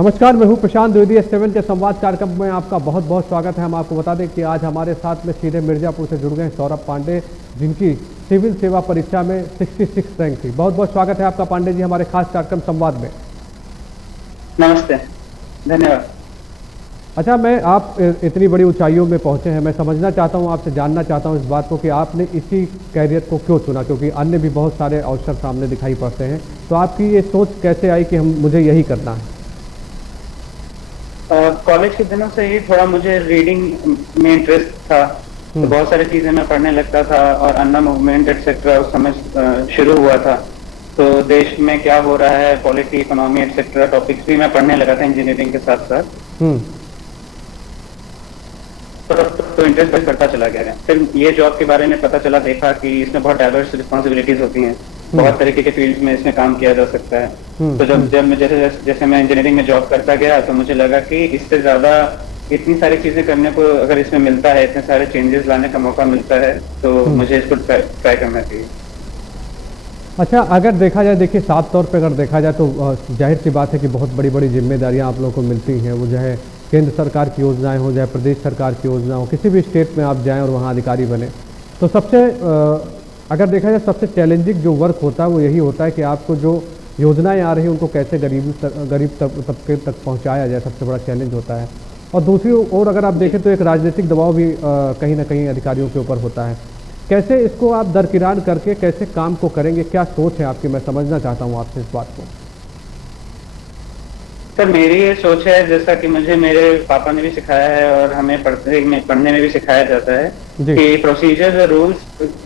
नमस्कार, मैं हूं प्रशांत द्विवेदी। S7 के संवाद कार्यक्रम में आपका बहुत बहुत स्वागत है। हम आपको बता दें कि आज हमारे साथ में सीधे मिर्जापुर से जुड़ गए सौरभ पांडे, जिनकी सिविल सेवा परीक्षा में 66 रैंक थी। बहुत बहुत स्वागत है आपका पांडे जी हमारे खास कार्यक्रम संवाद में। नमस्ते, धन्यवाद। अच्छा, मैं आप इतनी बड़ी ऊंचाइयों में पहुंचे हैं, मैं समझना चाहता हूं, आपसे जानना चाहता हूं इस बात को कि आपने इसी कैरियर को क्यों चुना, क्योंकि अन्य भी बहुत सारे अवसर सामने दिखाई पड़ते हैं। तो आपकी ये सोच कैसे आई कि मुझे यही करना है? कॉलेज के दिनों से ही थोड़ा मुझे रीडिंग में इंटरेस्ट था, तो बहुत सारी चीजें मैं पढ़ने लगता था और अन्ना मूवमेंट एक्सेट्रा उस समय शुरू हुआ था। तो देश में क्या हो रहा है, पॉलिटी, इकोनॉमी एक्सेट्रा टॉपिक्स भी मैं पढ़ने लगा था इंजीनियरिंग के साथ साथ। तो इंटरेस्ट बढ़ता चला गया। फिर ये जॉब के बारे में पता चला, देखा कि इसमें बहुत डाइवर्स रिस्पॉन्सिबिलिटीज होती हैं, बहुत तरीके के फील्ड में इसमें काम किया जा सकता है। तो जब मैं जैसे मैं इंजीनियरिंग में जॉब करता गया तो मुझे लगा कि इससे ज्यादा इतनी सारी चीजें करने को अगर इसमें मिलता है, इतने सारे चेंजेस लाने का मौका मिलता है, तो मुझे इसको ट्राई करना चाहिए। अच्छा, अगर देखा जाए, देखिए साफ तौर पे अगर देखा जाए तो जाहिर सी बात है कि बहुत बड़ी बड़ी जिम्मेदारियां आप लोगों को मिलती हैं। वो चाहे केंद्र सरकार की योजनाएं हो, चाहे प्रदेश सरकार की योजना हो, किसी भी स्टेट में आप जाएं और वहां अधिकारी बने, तो सबसे अगर देखा जाए सबसे चैलेंजिंग जो वर्क होता है वो यही होता है कि आपको जो योजनाएं आ रही हैं उनको कैसे गरीब तबके तक पहुंचाया जाए, सबसे बड़ा चैलेंज होता है। और दूसरी ओर अगर आप देखें तो एक राजनीतिक दबाव भी कहीं ना कहीं अधिकारियों के ऊपर होता है। कैसे इसको आप दरकिनार करके कैसे काम को करेंगे, क्या सोच है आपकी? मैं समझना चाहता हूँ आपसे इस बात को। सर, मेरी ये सोच है, जैसा कि मुझे मेरे पापा ने भी सिखाया है और हमें पढ़ने में भी सिखाया जाता है कि प्रोसीजर्स और रूल्स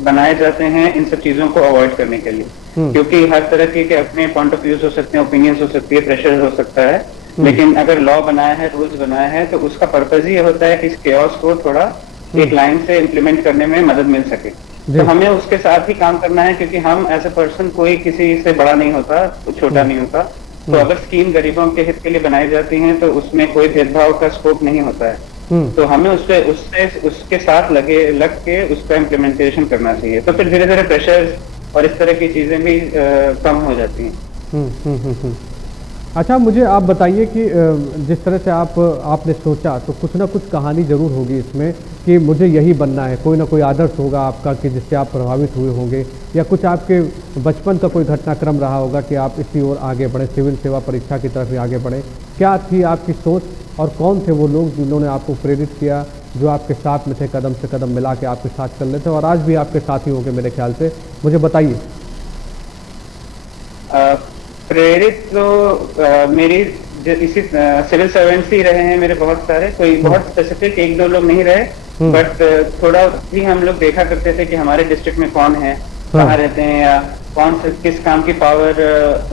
बनाए जाते हैं इन सब चीजों को अवॉइड करने के लिए। क्योंकि हर तरह के अपने पॉइंट ऑफ व्यूज हो सकते हैं, ओपिनियंस हो सकती है, प्रेशर हो सकता है, लेकिन अगर लॉ बनाया है, रूल्स बनाया है, तो उसका पर्पज ये होता है कि इस केओस को थोड़ा एक लाइन से इम्प्लीमेंट करने में मदद मिल सके। तो हमें उसके साथ ही काम करना है, क्योंकि हम एज ए पर्सन कोई किसी से बड़ा नहीं होता, छोटा नहीं होता। तो अगर स्कीम गरीबों के हित के लिए बनाई जाती है तो उसमें कोई भेदभाव का स्कोप नहीं होता है। तो हमें उसके साथ लग के उसका इम्प्लीमेंटेशन करना चाहिए। तो फिर धीरे धीरे प्रेशर और इस तरह की चीजें भी कम हो जाती हैं। अच्छा, मुझे आप बताइए कि जिस तरह से आपने सोचा, तो कुछ ना कुछ कहानी जरूर होगी इसमें कि मुझे यही बनना है। कोई ना कोई आदर्श होगा आपका कि जिससे आप प्रभावित हुए होंगे, या कुछ आपके बचपन का कोई घटनाक्रम रहा होगा कि आप इसी ओर आगे बढ़े, सिविल सेवा परीक्षा की तरफ ही आगे बढ़े। क्या थी आपकी सोच और कौन थे वो लोग जिन्होंने आपको प्रेरित किया, जो आपके साथ में थे, कदम से कदम मिला के आपके साथ चल रहे थे और आज भी आपके साथी होंगे मेरे ख्याल से? मुझे बताइए। प्रेरित तो मेरी इसी सिविल सर्वेंट्स ही रहे हैं मेरे, बहुत सारे, कोई बहुत स्पेसिफिक एक दो लोग नहीं रहे, बट थोड़ा भी हम लोग देखा करते थे कि हमारे डिस्ट्रिक्ट में कौन है, कहाँ रहते हैं, या कौन से किस काम की पावर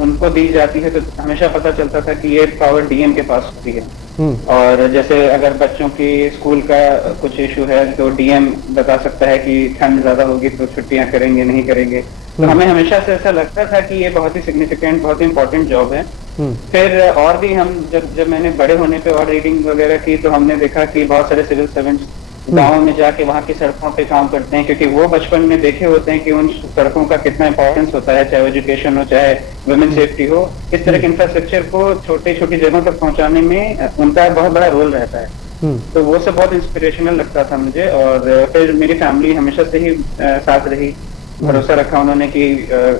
उनको दी जाती है। तो हमेशा पता चलता था कि ये पावर डीएम के पास होती है। और जैसे अगर बच्चों की स्कूल का कुछ इशू है तो डीएम बता सकता है कि ठंड ज्यादा होगी तो छुट्टियां करेंगे नहीं करेंगे। तो हमें हमेशा से ऐसा लगता था कि ये बहुत ही सिग्निफिकेंट, बहुत ही इंपॉर्टेंट जॉब है। फिर और भी हम जब मैंने बड़े होने पे और रीडिंग वगैरह की तो हमने देखा कि बहुत सारे सिविल सर्वेंट्स गाँव में जाके वहाँ की सड़कों पे काम करते हैं, क्योंकि वो बचपन में देखे होते हैं कि उन सड़कों का कितना इंपॉर्टेंस होता है, चाहे एजुकेशन हो, चाहे वुमेन सेफ्टी हो। इस तरह के इंफ्रास्ट्रक्चर को छोटी छोटी जगहों तक पहुंचाने में उनका बहुत बड़ा रोल रहता है। तो वो सब बहुत इंस्पिरेशनल लगता था मुझे। और फिर मेरी फैमिली हमेशा से ही साथ रही, भरोसा रखा उन्होंने कि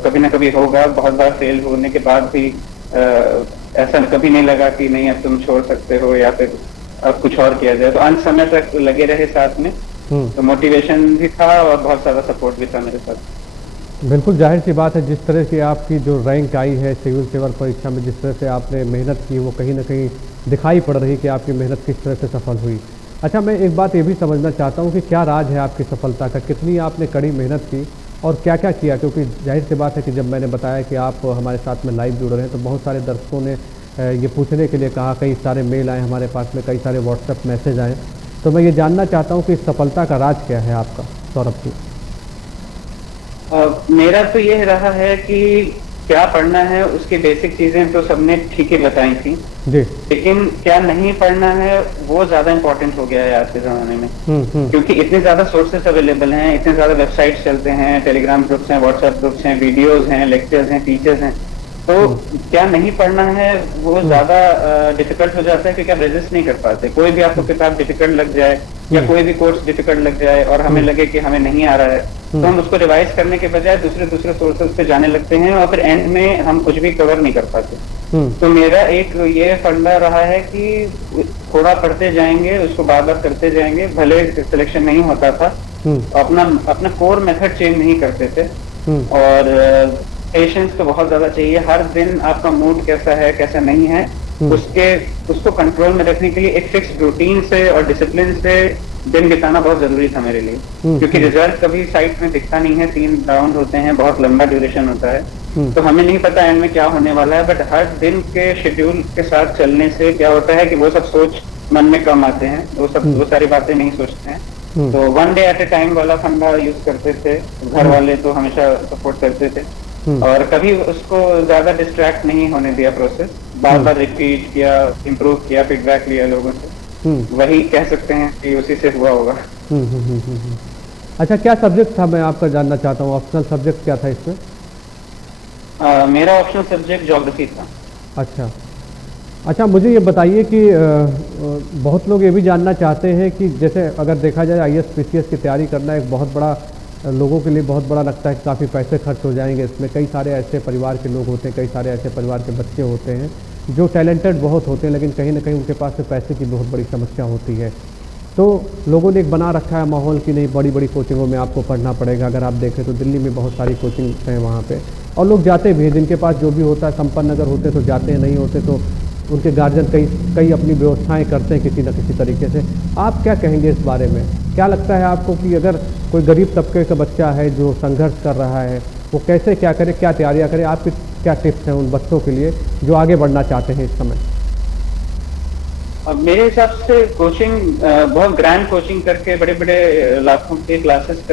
कभी ना कभी होगा। बहुत बार फेल होने के बाद भी ऐसा कभी नहीं लगा कि नहीं अब तुम छोड़ सकते हो या फिर अब कुछ और किया जाए। तो अंत समय तक लगे रहे साथ में। तो मोटिवेशन भी था और बहुत सारा सपोर्ट भी था मेरे साथ। बिल्कुल जाहिर सी बात है, जिस तरह की आपकी जो रैंक आई है सिविल सेवा परीक्षा में, जिस तरह से आपने मेहनत की, वो कहीं ना कहीं दिखाई पड़ रही कि आपकी मेहनत किस तरह से सफल हुई। अच्छा, मैं एक बात ये भी समझना चाहता हूँ कि क्या राज है आपकी सफलता का, कितनी आपने कड़ी मेहनत की और क्या क्या किया? क्योंकि जाहिर सी बात है कि जब मैंने बताया कि आप हमारे साथ में लाइव जुड़ रहे हैं तो बहुत सारे दर्शकों ने ये पूछने के लिए कहा, कई सारे मेल आए हमारे पास में, कई सारे व्हाट्सएप मैसेज आए। तो मैं ये जानना चाहता हूँ कि इस सफलता का राज क्या है आपका, सौरभ जी? मेरा तो ये रहा है कि क्या पढ़ना है उसकी बेसिक चीजें तो सबने ठीक ही बताई थी जी, लेकिन क्या नहीं पढ़ना है वो ज्यादा इंपॉर्टेंट हो गया है आज के जमाने में। क्योंकि इतने ज्यादा सोर्सेस अवेलेबल हैं, इतने ज्यादा वेबसाइट्स चलते हैं, टेलीग्राम ग्रुप्स हैं, व्हाट्सएप ग्रुप्स हैं, वीडियोस हैं, लेक्चर्स हैं, टीचर्स हैं। तो क्या नहीं पढ़ना है वो ज्यादा डिफिकल्ट हो जाता है, क्योंकि आप रेजिस्ट नहीं कर पाते। कोई भी आपको किताब डिफिकल्ट लग जाए या कोई भी कोर्स डिफिकल्ट लग जाए और हमें लगे कि हमें नहीं आ रहा है, तो हम उसको रिवाइज करने के बजाय दूसरे दूसरे सोर्सेज पे जाने लगते हैं और फिर एंड में हम कुछ भी कवर नहीं कर पाते। तो मेरा एक ये फंडा रहा है कि थोड़ा पढ़ते जाएंगे, उसको बार बार करते जाएंगे, भले सिलेक्शन नहीं होता था, अपना अपना कोर मेथड चेंज नहीं करते थे। और पेशेंस तो बहुत ज्यादा चाहिए। हर दिन आपका मूड कैसा है कैसा नहीं है उसको कंट्रोल में रखने के लिए एक फिक्स रूटीन से और डिसिप्लिन से दिन बिताना बहुत जरूरी था मेरे लिए, क्योंकि रिजल्ट कभी साइट में दिखता नहीं है। 3 राउंड होते हैं, बहुत लंबा ड्यूरेशन होता है, तो हमें नहीं पता एंड में क्या होने वाला है। बट हर दिन के शेड्यूल के साथ चलने से क्या होता है कि वो सब सोच मन में कम आते हैं, वो सारी बातें नहीं सोचते हैं। तो 1 डे एट ए टाइम वाला फंडा यूज करते थे। घर वाले तो हमेशा सपोर्ट करते थे और कभी उसको ज्यादा डिस्ट्रैक्ट नहीं होने दिया प्रोसेस। बार बार रिपीट किया, इम्प्रूव किया, फीडबैक लिया लोगों से। वही कह सकते हैं कि उसी से हुआ होगा। अच्छा, क्या सब्जेक्ट था, मैं आपका जानना चाहता हूँ, ऑप्शनल सब्जेक्ट क्या था इसमें? मेरा ऑप्शनल सब्जेक्ट ज्योग्राफी था। अच्छा, मुझे ये बताइए कि बहुत लोग ये भी जानना चाहते हैं कि जैसे अगर देखा जाए IAS PCS की तैयारी करना एक बहुत बड़ा, लोगों के लिए बहुत बड़ा लगता है कि काफ़ी पैसे खर्च हो जाएंगे इसमें। कई सारे ऐसे परिवार के लोग होते हैं, कई सारे ऐसे परिवार के बच्चे होते हैं जो टैलेंटेड बहुत होते हैं, लेकिन कहीं ना कहीं उनके पास से पैसे की बहुत बड़ी समस्या होती है। तो लोगों ने एक बना रखा है माहौल की नहीं, बड़ी बड़ी कोचिंगों में आपको पढ़ना पड़ेगा। अगर आप देखें तो दिल्ली में बहुत सारी कोचिंग हैं वहाँ पे, और लोग जाते भी हैं, जिनके पास जो भी होता है, संपन्न अगर होते तो जाते हैं, नहीं होते तो उनके गार्जियन कई अपनी व्यवस्थाएं करते हैं किसी न किसी तरीके से। आप क्या कहेंगे इस बारे में? क्या लगता है आपको कि अगर कोई गरीब तबके का बच्चा है जो संघर्ष कर रहा है, वो कैसे क्या करे, क्या तैयारियां करे? आपकी क्या टिप्स हैं उन बच्चों के लिए जो आगे बढ़ना चाहते हैं इस समय? अब मेरे हिसाब से कोचिंग, बहुत ग्रैंड कोचिंग करके बड़े बड़े लाखों के क्लासेस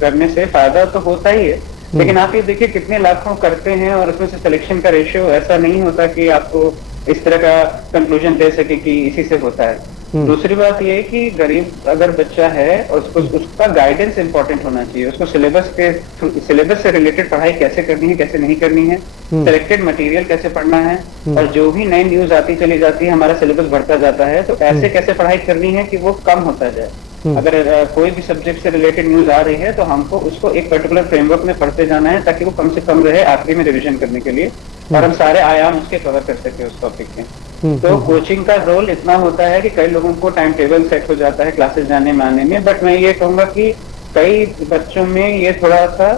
करने से फायदा तो होता ही है, लेकिन आप ये देखिए कितने लाखों करते हैं और उसमें से सिलेक्शन का रेशियो ऐसा नहीं होता कि आपको इस तरह का कंक्लूजन दे सके कि इसी से होता है। दूसरी बात ये है कि गरीब अगर बच्चा है और उसका गाइडेंस इंपॉर्टेंट होना चाहिए। उसको सिलेबस से रिलेटेड पढ़ाई कैसे करनी है, कैसे नहीं करनी है, सिलेक्टेड मटेरियल कैसे पढ़ना है, और जो भी नई न्यूज आती चली जाती है, हमारा सिलेबस बढ़ता जाता है, तो ऐसे कैसे पढ़ाई करनी है कि वो कम होता जाए। अगर कोई भी सब्जेक्ट से रिलेटेड न्यूज आ रही है तो हमको उसको एक पर्टिकुलर फ्रेमवर्क में पढ़ते जाना है, ताकि वो कम से कम रहे आखिरी में रिवीजन करने के लिए, और हम सारे आयाम उसके कवर कर सके उस टॉपिक के। तो कोचिंग का रोल इतना होता है कि कई लोगों को टाइम टेबल सेट हो जाता है क्लासेस जाने में आने में, बट मैं ये कहूंगा कि कई बच्चों में ये थोड़ा सा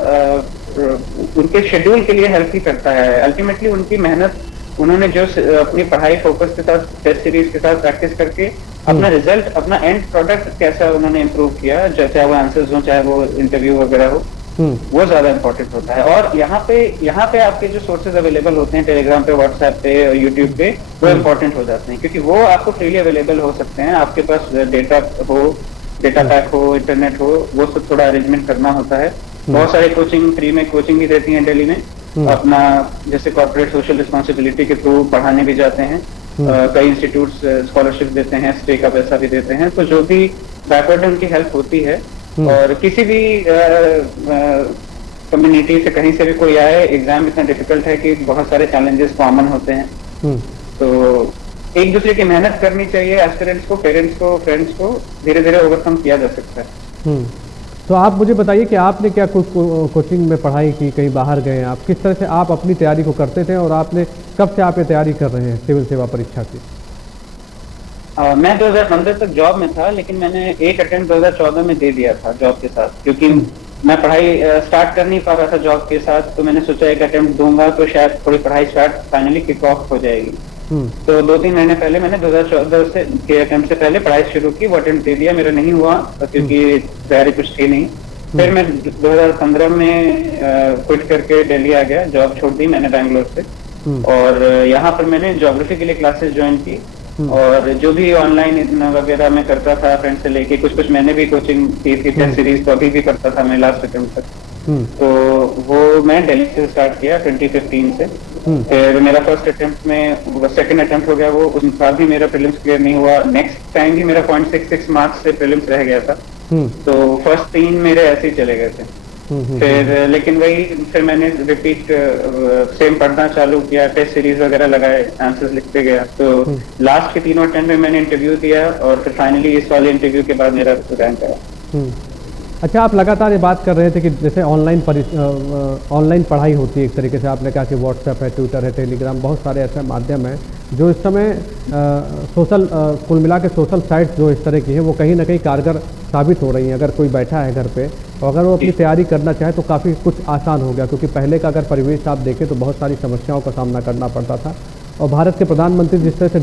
उनके शेड्यूल के लिए हेल्प ही करता है। अल्टीमेटली उनकी मेहनत, उन्होंने जो अपनी पढ़ाई फोकस के साथ, टेस्ट सीरीज के साथ प्रैक्टिस करके अपना रिजल्ट, अपना एंड प्रोडक्ट कैसा उन्होंने इम्प्रूव किया, चाहे वो आंसर्स हो, चाहे वो इंटरव्यू वगैरह हो, वो ज्यादा इंपॉर्टेंट होता है। और यहाँ पे आपके जो सोर्सेज अवेलेबल होते हैं, टेलीग्राम पे, व्हाट्सएप पे, यूट्यूब पे, वो इंपॉर्टेंट हो जाते हैं, क्योंकि वो आपको फ्रीली अवेलेबल हो सकते हैं। आपके पास डेटा पैक हो, इंटरनेट हो, वो सब थोड़ा अरेंजमेंट करना होता है। बहुत सारे कोचिंग फ्री में कोचिंग भी देती है दिल्ली में, अपना जैसे कॉर्पोरेट सोशल रिस्पॉन्सिबिलिटी के थ्रू पढ़ाने भी जाते हैं। कई इंस्टीट्यूट्स स्कॉलरशिप देते हैं, स्टे का पैसा भी देते हैं, तो जो भी बैकवर्ड है उनकी हेल्प होती है। और किसी भी कम्युनिटी से कहीं से भी कोई आए, एग्जाम इतना डिफिकल्ट है कि बहुत सारे चैलेंजेस कॉमन होते हैं, तो एक दूसरे की मेहनत करनी चाहिए। एस्पिरेंट्स को, पेरेंट्स को, फ्रेंड्स को धीरे धीरे ओवरकम किया जा सकता है। तो आप मुझे बताइए कि आपने क्या कुछ कोचिंग में पढ़ाई की, कहीं बाहर गए आप, किस तरह से आप अपनी तैयारी को करते थे, और आपने कब से आप ये तैयारी कर रहे हैं सिविल सेवा परीक्षा की? मैं 2015 तक जॉब में था, लेकिन मैंने एक अटेम्प्ट 2014 में दे दिया था जॉब के साथ, क्योंकि मैं पढ़ाई स्टार्ट कर नहीं पा रहा था जॉब के साथ। तो मैंने सोचा एक अटेम्प्ट दूंगा तो शायद थोड़ी पढ़ाई स्टार्ट फाइनली किक ऑफ हो जाएगी। तो 2-3 महीने पहले मैंने 2014 के अटेम्प्ट से पहले पढ़ाई शुरू की, वो अटेम्प्ट दे दिया, मेरा नहीं हुआ क्योंकि तैयारी कुछ थी नहीं। फिर मैं 2015 में क्विट करके दिल्ली आ गया, जॉब छोड़ दी मैंने बैंगलोर से, और यहाँ पर मैंने ज्योग्राफी के लिए क्लासेस ज्वाइन की, और जो भी ऑनलाइन वगैरह मैं करता था फ्रेंड से लेके, कुछ मैंने भी कोचिंग की थी, टेस्ट सीरीज तो अभी भी करता था मैं लास्ट अटेम्प्ट तक। तो वो मैं दिल्ली से स्टार्ट किया 2015 से। फिर मेरा फर्स्ट अटेम्प्ट में सेकंड अटेम्प्ट हो गया, वो उस साल भी मेरा प्रीलिम्स क्लियर नहीं हुआ। नेक्स्ट टाइम भी मेरा 0.66 मार्क्स से प्रीलिम्स रह गया था। तो फर्स्ट 3 मेरे ऐसे ही चले गए थे। फिर लेकिन वही फिर मैंने रिपीट सेम पढ़ना चालू किया, टेस्ट सीरीज वगैरह लगाए, आंसर्स लिखते गया। तो लास्ट के तीनों अटेम्प्ट में मैंने इंटरव्यू दिया और फिर फाइनली इस वाले इंटरव्यू के बाद मेरा रैंक आया। अच्छा, आप लगातार ये बात कर रहे थे कि जैसे ऑनलाइन पढ़ाई होती है एक तरीके से, आपने कहा कि व्हाट्सएप है, ट्विटर है, टेलीग्राम, बहुत सारे ऐसे माध्यम हैं जो इस समय कुल मिला के सोशल साइट्स जो इस तरह की हैं वो कहीं ना कहीं कारगर साबित हो रही हैं। अगर कोई बैठा है घर पे और अगर वो अपनी तैयारी करना चाहे तो काफ़ी कुछ आसान हो गया, क्योंकि पहले का अगर परिवेश आप देखें तो बहुत सारी समस्याओं का सामना करना पड़ता था। और भारत के प्रधानमंत्री जिस तरह से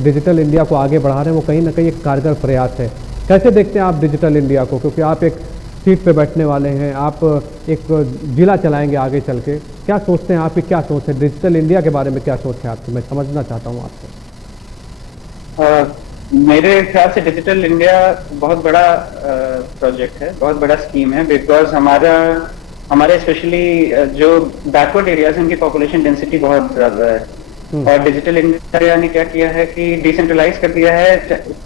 डिजिटल इंडिया को आगे बढ़ा रहे हैं वो कहीं ना कहीं एक कारगर प्रयास है। कैसे देखते हैं आप डिजिटल इंडिया को, क्योंकि आप एक सीट पे बैठने वाले हैं, आप एक जिला चलाएंगे आगे चल के, क्या सोचते हैं, आपकी क्या सोच है डिजिटल इंडिया के बारे में, क्या सोच है आपकी, मैं समझना चाहता हूँ आपसे। मेरे ख्याल से डिजिटल इंडिया बहुत बड़ा प्रोजेक्ट है, बहुत बड़ा स्कीम है, बिकॉज हमारे स्पेशली जो बैकवर्ड एरियाज हैं उनकी पॉपुलेशन डेंसिटी बहुत ज्यादा है। और डिजिटल इंडिया यानी क्या किया है कि डिसेंट्रलाइज कर दिया है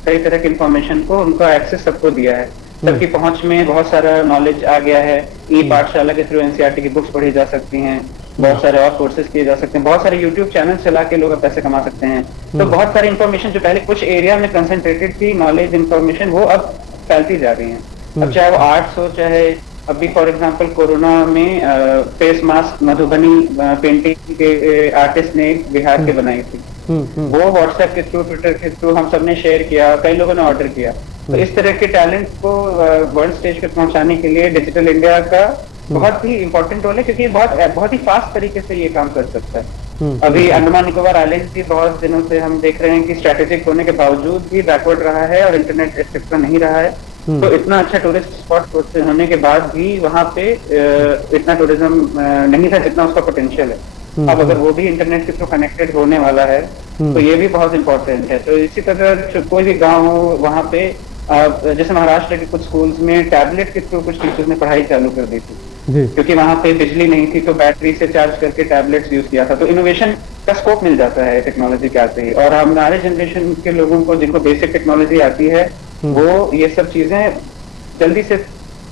कई तरह की इंफॉर्मेशन को, उनका एक्सेस सबको दिया है, सबकी पहुंच में बहुत सारा नॉलेज आ गया है। ई पाठशाला के थ्रू एनसीईआरटी की बुक्स पढ़ी जा सकती हैं, बहुत सारे और कोर्सेज किए जा सकते हैं, बहुत सारे यूट्यूब चैनल चला के लोग पैसे कमा सकते हैं। तो बहुत सारी इन्फॉर्मेशन जो पहले कुछ एरिया में कंसंट्रेटेड थी नॉलेज इन्फॉर्मेशन, वो अब फैलती जा रही है। अब चाहे वो आर्ट्स हो, चाहे अभी फॉर एग्जांपल कोरोना में फेस मास्क मधुबनी पेंटिंग के आर्टिस्ट ने बिहार के बनाई थी, वो व्हाट्सएप के थ्रू, ट्विटर के थ्रू हम सबने शेयर किया, कई लोगों ने ऑर्डर किया। तो इस तरह के टैलेंट को वर्ल्ड स्टेज पे पहुंचाने के लिए डिजिटल इंडिया का बहुत ही इंपॉर्टेंट रोल है, क्योंकि बहुत ही फास्ट तरीके से ये काम कर सकता है। अभी अंडमान निकोबार आइलैंड भी बहुत दिनों से हम देख रहे हैं कि स्ट्रेटेजिक होने के बावजूद भी बैकवर्ड रहा है और इंटरनेट एक्सेप्टर नहीं रहा है। तो इतना अच्छा टूरिस्ट स्पॉट होने के बाद भी वहाँ पे इतना टूरिज्म नहीं था जितना उसका पोटेंशियल है। अब अगर वो भी इंटरनेट के थ्रू कनेक्टेड होने वाला है तो ये भी बहुत इंपॉर्टेंट है। तो इसी तरह कोई भी गाँव हो वहाँ पे जैसे महाराष्ट्र के कुछ स्कूल्स में टैबलेट के थ्रू कुछ टीचर्स ने पढ़ाई चालू कर दी थी, क्योंकि वहाँ पे बिजली नहीं थी, तो बैटरी से चार्ज करके टैबलेट्स यूज किया था। तो इनोवेशन का स्कोप मिल जाता है टेक्नोलॉजी के आते ही। और हमारे जनरेशन के लोगों को जिनको बेसिक टेक्नोलॉजी आती है वो ये सब चीजें जल्दी से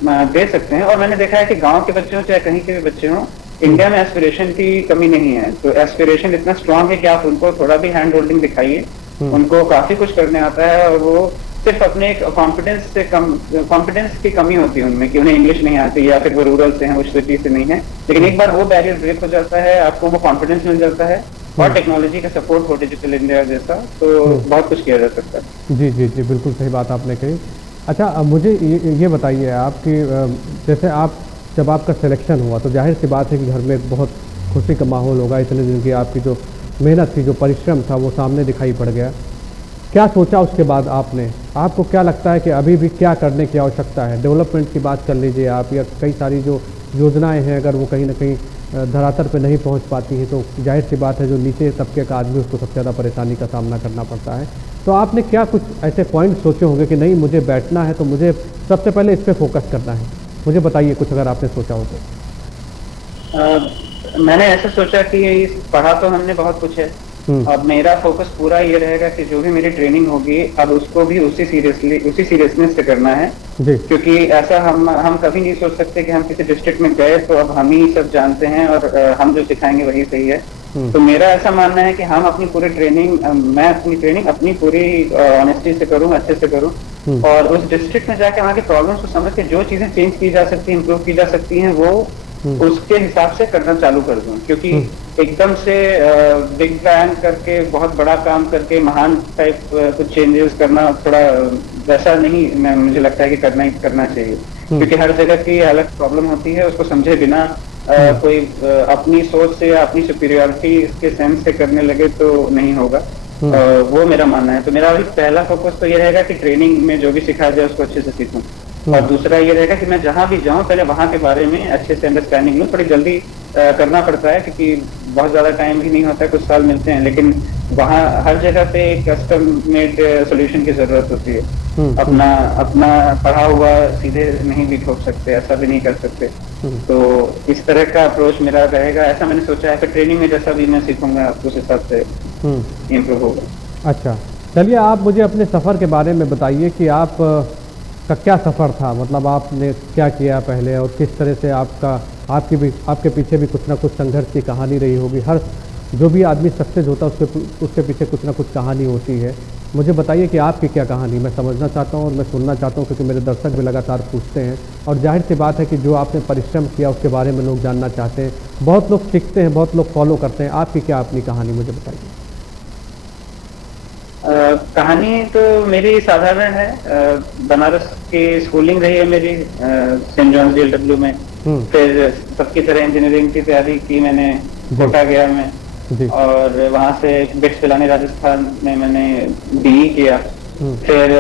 दे सकते हैं। और मैंने देखा है कि गाँव के बच्चे हों चाहे कहीं के भी बच्चे हों, इंडिया में एस्पिरेशन की कमी नहीं है। तो एस्पिरेशन इतना स्ट्रांग है कि आप उनको थोड़ा भी हैंड होल्डिंग दिखाइए, उनको काफी कुछ करने आता है। और वो सिर्फ अपने कॉन्फिडेंस की कमी होती है उनमें कि उन्हें इंग्लिश नहीं आती या फिर वो रूरल से हैं, वो सिटी से नहीं है। लेकिन एक बार वो बैरियर ब्रेक हो जाता है, आपको वो कॉन्फिडेंस मिल जाता है और टेक्नोलॉजी का सपोर्ट हो डिजिटल इंडिया जैसा, तो बहुत कुछ किया जा सकता है। जी जी जी, बिल्कुल सही बात आपने कही। अच्छा, मुझे ये बताइए आप कि जैसे जब आपका सिलेक्शन हुआ तो जाहिर सी बात है कि घर में बहुत खुशी का माहौल होगा। इतने दिन की आपकी जो मेहनत थी, जो परिश्रम था, वो सामने दिखाई पड़ गया। क्या सोचा उसके बाद आपने? आपको क्या लगता है कि अभी भी क्या करने की आवश्यकता है? डेवलपमेंट की बात कर लीजिए आप, या कई सारी जो योजनाएं हैं अगर वो कहीं ना कहीं धरातल पर नहीं पहुंच पाती हैं तो जाहिर सी बात है जो नीचे तबके का आदमी उसको सबसे ज़्यादा परेशानी का सामना करना पड़ता है। तो आपने क्या कुछ ऐसे पॉइंट सोचे होंगे कि नहीं, मुझे बैठना है तो मुझे सबसे पहले इस पर फोकस करना है? मुझे बताइए कुछ, अगर आपने सोचा हो तो। मैंने ऐसा सोचा कि पढ़ा तो हमने बहुत कुछ है, अब मेरा फोकस पूरा ये रहेगा कि जो भी मेरी ट्रेनिंग होगी अब उसको भी उसी सीरियसनेस से करना है। क्योंकि ऐसा हम कभी नहीं सोच सकते कि हम किसी डिस्ट्रिक्ट में गए तो अब हम ही सब जानते हैं और हम जो सिखाएंगे वही सही है। तो मेरा ऐसा मानना है कि हम अपनी पूरी ट्रेनिंग, मैं अपनी ट्रेनिंग अपनी पूरी ऑनेस्टी से करूँ, अच्छे से करूँ, और उस डिस्ट्रिक्ट में जाके वहाँ के प्रॉब्लम्स को समझ के जो चीजें चेंज की जा सकती हैं, इम्प्रूव की जा सकती हैं, वो उसके हिसाब से करना चालू कर दूं। क्योंकि एकदम से बिग बैंग करके बहुत बड़ा काम करके महान टाइप कुछ चेंजेस करना थोड़ा वैसा नहीं मुझे लगता है कि करना चाहिए। क्योंकि हर जगह की अलग प्रॉब्लम होती है, उसको समझे बिना कोई अपनी सोच से या अपनी सुपीरियरिटी के सेंस से करने लगे तो नहीं होगा। वो मेरा मानना है। तो मेरा अभी पहला फोकस तो ये रहेगा कि ट्रेनिंग में जो भी सिखाया जाए उसको अच्छे से सीखूं, और दूसरा ये रहेगा कि मैं जहाँ भी जाऊँ पहले वहाँ के बारे में अच्छे से अंडरस्टैंडिंग लूँ। थोड़ी जल्दी करना पड़ता है क्योंकि बहुत ज्यादा टाइम भी नहीं होता है, कुछ साल मिलते हैं, लेकिन वहाँ हर जगह पे एक कस्टम मेड सोल्यूशन की जरूरत होती है। अपना पढ़ा हुआ सीधे नहीं भी ठोक सकते, ऐसा भी नहीं कर सकते। तो इस तरह का अप्रोच मेरा रहेगा, ऐसा मैंने सोचा है। फिर ट्रेनिंग में जैसा भी मैं सीखूंगा उस हिसाब से इम्प्रूव होगा। अच्छा, चलिए आप मुझे अपने सफ़र के बारे में बताइए कि आप का क्या सफ़र था, मतलब आपने क्या किया पहले और किस तरह से आपके पीछे भी कुछ ना कुछ संघर्ष की कहानी रही होगी। हर जो भी आदमी सक्सेस होता है उसके पीछे कुछ ना कुछ कहानी होती है। मुझे बताइए कि आपकी क्या कहानी, मैं समझना चाहता हूँ और मैं सुनना चाहता हूँ, क्योंकि मेरे दर्शक भी लगातार पूछते हैं और जाहिर सी बात है कि जो आपने परिश्रम किया उसके बारे में लोग जानना चाहते हैं। बहुत लोग सीखते हैं, बहुत लोग फॉलो करते हैं। आपकी क्या अपनी कहानी मुझे बताइए। कहानी तो मेरी साधारण है। बनारस की स्कूलिंग रही है मेरी, सेंट जॉन्स DLW में। फिर सबकी तरह इंजीनियरिंग की तैयारी की मैंने, कोटा गया मैं जी। और वहां से बिट्स पिलानी राजस्थान में मैंने BE किया। फिर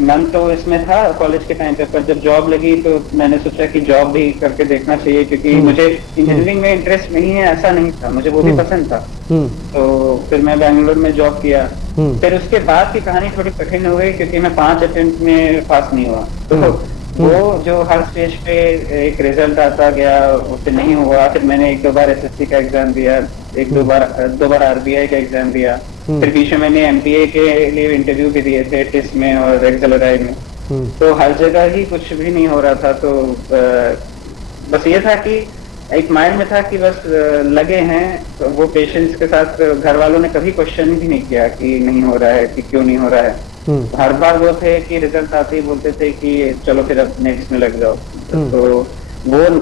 मन तो इसमें था कॉलेज के टाइम पे, पर जब जॉब लगी तो मैंने सोचा कि जॉब भी करके देखना चाहिए, क्योंकि मुझे इंजीनियरिंग में इंटरेस्ट नहीं है ऐसा नहीं था, मुझे वो भी पसंद था। तो फिर मैं बेंगलोर में जॉब किया। फिर उसके बाद की कहानी थोड़ी कठिन हो गई, क्योंकि मैं 5 अटेम्प्ट में पास नहीं हुआ। तो वो जो हर स्टेज पे एक रिजल्ट आता गया, उससे नहीं हुआ। फिर मैंने 1-2 बार SSC का एग्जाम दिया, 2 बार RBI का एग्जाम दिया। फिर बीच में मैंने MBA के लिए इंटरव्यू भी दिए थे, टिस में और एक्सेलराई में। तो हर जगह ही कुछ भी नहीं हो रहा था। तो बस ये था कि एक माइंड में था कि बस लगे हैं। तो वो पेशेंस के साथ घर वालों ने कभी क्वेश्चन भी नहीं किया कि नहीं हो रहा है, कि क्यों नहीं हो रहा है। हर बार वो थे कि रिजल्ट आते ही बोलते थे कि चलो फिर अब नेक्स्ट में लग जाओ। तो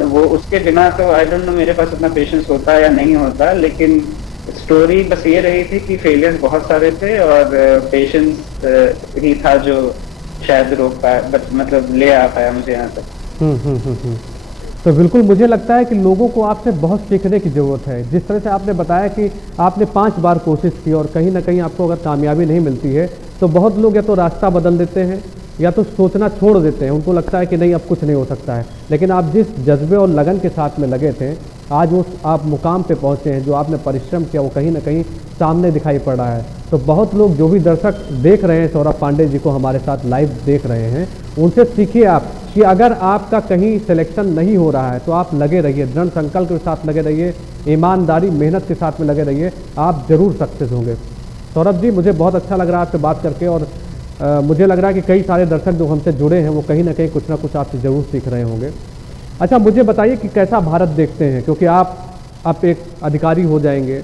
वो उसके बिना तो आई डोंट नो मेरे पास उतना पेशेंस होता या नहीं होता, लेकिन स्टोरी बस ये रही थी कि फेलियर्स बहुत सारे थे और पेशेंस ही था जो शायद रोक पाया, मतलब ले आ पाया मुझे यहाँ तक। तो बिल्कुल मुझे लगता है कि लोगों को आपसे बहुत सीखने की ज़रूरत है। जिस तरह से आपने बताया कि आपने 5 बार कोशिश की और कहीं ना कहीं आपको अगर कामयाबी नहीं मिलती है तो बहुत लोग या तो रास्ता बदल देते हैं या तो सोचना छोड़ देते हैं। उनको लगता है कि नहीं अब कुछ नहीं हो सकता है। लेकिन आप जिस जज्बे और लगन के साथ में लगे थे, आज उस आप मुकाम पे पहुँचे हैं, जो आपने परिश्रम किया वो कहीं ना कहीं सामने दिखाई पड़ रहा है। तो बहुत लोग जो भी दर्शक देख रहे हैं सौरभ पांडे जी को हमारे साथ लाइव देख रहे हैं, उनसे सीखिए आप कि अगर आपका कहीं सिलेक्शन नहीं हो रहा है तो आप लगे रहिए, दृढ़ संकल्प के साथ लगे रहिए, ईमानदारी मेहनत के साथ में लगे रहिए, आप जरूर सक्सेस होंगे। सौरभ जी, मुझे बहुत अच्छा लग रहा है आपसे बात करके और मुझे लग रहा है कि कई सारे दर्शक जो हमसे जुड़े हैं वो कहीं ना कहीं कुछ ना कुछ आपसे ज़रूर सीख रहे होंगे। अच्छा, मुझे बताइए कि कैसा भारत देखते हैं, क्योंकि आप एक अधिकारी हो जाएंगे,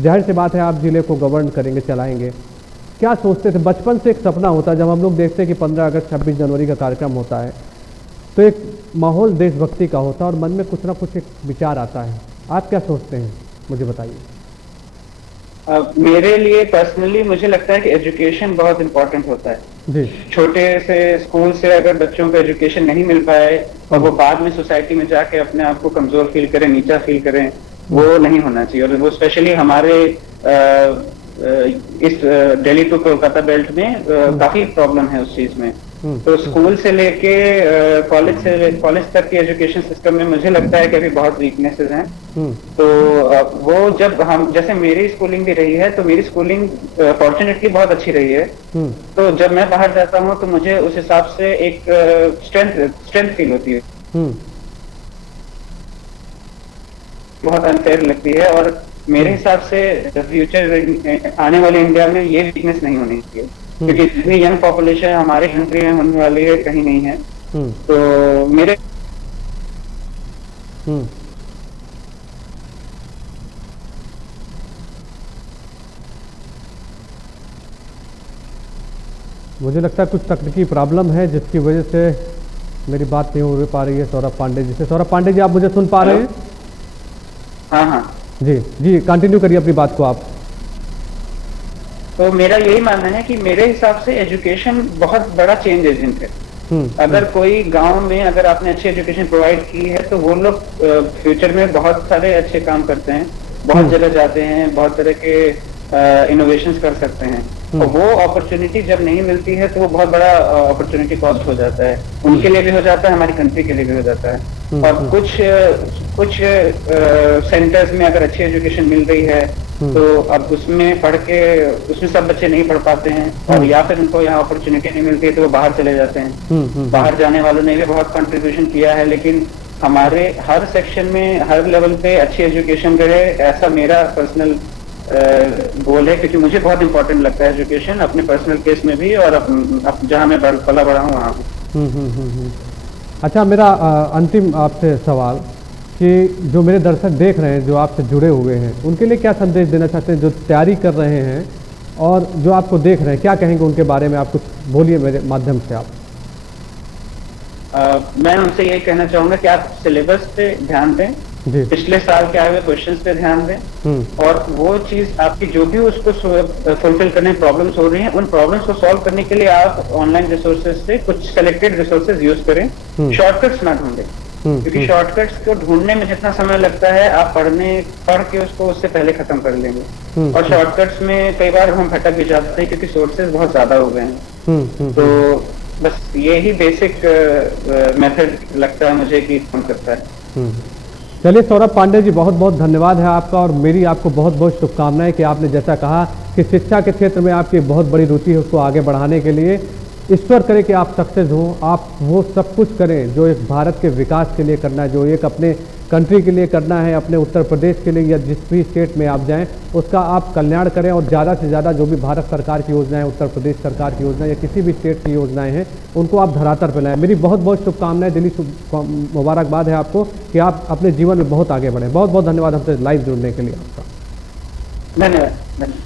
जाहिर सी बात है आप ज़िले को गवर्न करेंगे, चलाएंगे। क्या सोचते थे? बचपन से एक सपना होता है, जब हम लोग देखते हैं कि 15 अगस्त 26 जनवरी का कार्यक्रम होता है तो एक माहौल देशभक्ति का होता है और मन में कुछ ना कुछ एक विचार आता है। आप क्या सोचते हैं, मुझे बताइए। मेरे लिए पर्सनली मुझे लगता है कि एजुकेशन बहुत इम्पोर्टेंट होता है जी। छोटे से स्कूल से अगर बच्चों को एजुकेशन नहीं मिल पाए और वो बाद में सोसाइटी में जाके अपने आप को कमजोर फील करें, नीचा फील करें, वो नहीं होना चाहिए। और वो स्पेशली हमारे इस दिल्ली टू कोलकाता बेल्ट में काफी प्रॉब्लम है उस चीज में। तो स्कूल से लेके कॉलेज तक के एजुकेशन सिस्टम में मुझे लगता है कि अभी बहुत वीकनेसेस हैं। तो वो जब हम, जैसे मेरी स्कूलिंग भी रही है, तो मेरी स्कूलिंग फॉर्चुनेटली बहुत अच्छी रही है। तो जब मैं बाहर जाता हूँ तो मुझे उस हिसाब से एक स्ट्रेंथ फील होती है, बहुत अनफेयर लगती है। और मेरे हिसाब से फ्यूचर आने वाले इंडिया में ये वीकनेस नहीं होनी चाहिए, क्योंकि जितनी यंग पॉपुलेशन हमारे कंट्री में होने वाली है कहीं नहीं है। तो मेरे मुझे लगता है कुछ तकनीकी प्रॉब्लम है जिसकी वजह से मेरी बात नहीं हो पा रही है सौरभ पांडे जी से। सौरभ पांडे जी, आप मुझे सुन पा रहे हैं? हाँ हाँ जी जी, कंटिन्यू करिए अपनी बात को आप। तो मेरा यही मानना है कि मेरे हिसाब से एजुकेशन बहुत बड़ा चेंज एजेंट है। अगर कोई गांव में अगर आपने अच्छी एजुकेशन प्रोवाइड की है तो वो लोग फ्यूचर में बहुत सारे अच्छे काम करते हैं, बहुत जगह जाते हैं, बहुत तरह के इनोवेशंस कर सकते हैं। और वो अपॉर्चुनिटी जब नहीं मिलती है तो वो बहुत बड़ा अपॉर्चुनिटी कॉस्ट हो जाता है, उनके लिए भी हो जाता है, हमारी कंट्री के लिए भी हो जाता है। और कुछ सेंटर्स में अगर अच्छी एजुकेशन मिल रही है तो अब उसमें पढ़ के उसमें सब बच्चे नहीं पढ़ पाते हैं, और या फिर उनको यहाँ अपॉर्चुनिटी नहीं मिलती है तो वो बाहर चले जाते हैं। बाहर जाने वालों ने भी बहुत कंट्रीब्यूशन किया है, लेकिन हमारे हर सेक्शन में हर लेवल पे अच्छी एजुकेशन रहे, ऐसा मेरा पर्सनल गोल है। क्योंकि मुझे बहुत इंपॉर्टेंट लगता है एजुकेशन, अपने पर्सनल केस में भी और जहाँ मैं पला बड़ा हूँ वहाँ। अच्छा, मेरा अंतिम आपसे सवाल कि जो मेरे दर्शक देख रहे हैं, जो आपसे जुड़े हुए हैं, उनके लिए क्या संदेश देना चाहते हैं, जो तैयारी कर रहे हैं और जो आपको देख रहे हैं, क्या कहेंगे उनके बारे में? आप कुछ बोलिए मेरे माध्यम से आप। मैं उनसे ये कहना चाहूंगा कि आप सिलेबस पे ध्यान दें, जी। पिछले साल के आए हुए क्वेश्चंस पे ध्यान दें, और वो चीज आपकी जो भी उसको फुलफिल करने में प्रॉब्लम्स हो रही हैं, उन प्रॉब्लम्स को सॉल्व करने के लिए आप ऑनलाइन रिसोर्सेज से कुछ सेलेक्टेड रिसोर्सेज यूज करें, शॉर्टकट्स ना ढूंढें, क्योंकि शॉर्टकट्स को ढूंढने में जितना समय लगता है आप पढ़ के उसको उससे पहले खत्म कर लेंगे। और शॉर्टकट्स में कई बार हम भटक भी जाते हैं क्योंकि सोर्सेज बहुत ज्यादा हो गए हैं। तो बस यही बेसिक मेथड लगता है मुझे कि काम करता है। चलिए सौरभ पांडे जी, बहुत बहुत धन्यवाद है आपका, और मेरी आपको बहुत बहुत शुभकामनाएं कि आपने जैसा कहा कि शिक्षा के क्षेत्र में आपकी बहुत बड़ी रुचि है, उसको आगे बढ़ाने के लिए ईश्वर करे कि आप सक्सेस हो, आप वो सब कुछ करें जो एक भारत के विकास के लिए करना है, जो एक अपने कंट्री के लिए करना है, अपने उत्तर प्रदेश के लिए या जिस भी स्टेट में आप जाएं उसका आप कल्याण करें, और ज़्यादा से ज़्यादा जो भी भारत सरकार की योजनाएं, उत्तर प्रदेश सरकार की योजना या किसी भी स्टेट की योजनाएं हैं उनको आप धरातल पर लाएं। मेरी बहुत बहुत शुभकामनाएं, दिली मुबारकबाद है आपको कि आप अपने जीवन में बहुत आगे बढ़ें। बहुत बहुत धन्यवाद हमसे लाइव जुड़ने के लिए आपका। धन्यवाद।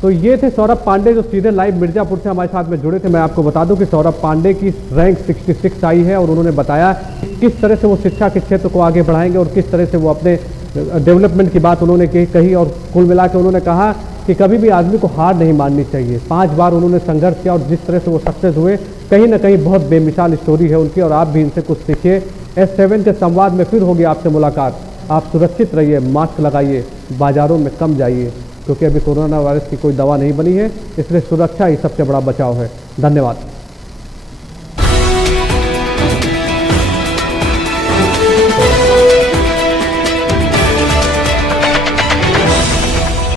तो ये थे सौरभ पांडे जो सीधे लाइव मिर्जापुर से हमारे साथ में जुड़े थे। मैं आपको बता दूं कि सौरभ पांडे की रैंक 66 आई है, और उन्होंने बताया कि किस तरह से वो शिक्षा के क्षेत्र को आगे बढ़ाएंगे और किस तरह से वो अपने डेवलपमेंट की बात उन्होंने कही, और कुल मिला के उन्होंने कहा कि कभी भी आदमी को हार नहीं माननी चाहिए। 5 बार उन्होंने संघर्ष किया, और जिस तरह से वो सक्सेस हुए, कहीं ना कहीं बहुत बेमिसाल स्टोरी है उनकी, और आप भी इनसे कुछ सीखिए। S7 के संवाद में फिर होगी आपसे मुलाकात। आप सुरक्षित रहिए, मास्क लगाइए, बाजारों में कम जाइए, क्योंकि अभी कोरोना वायरस की कोई दवा नहीं बनी है, इसलिए सुरक्षा ही सबसे बड़ा बचाव है। धन्यवाद।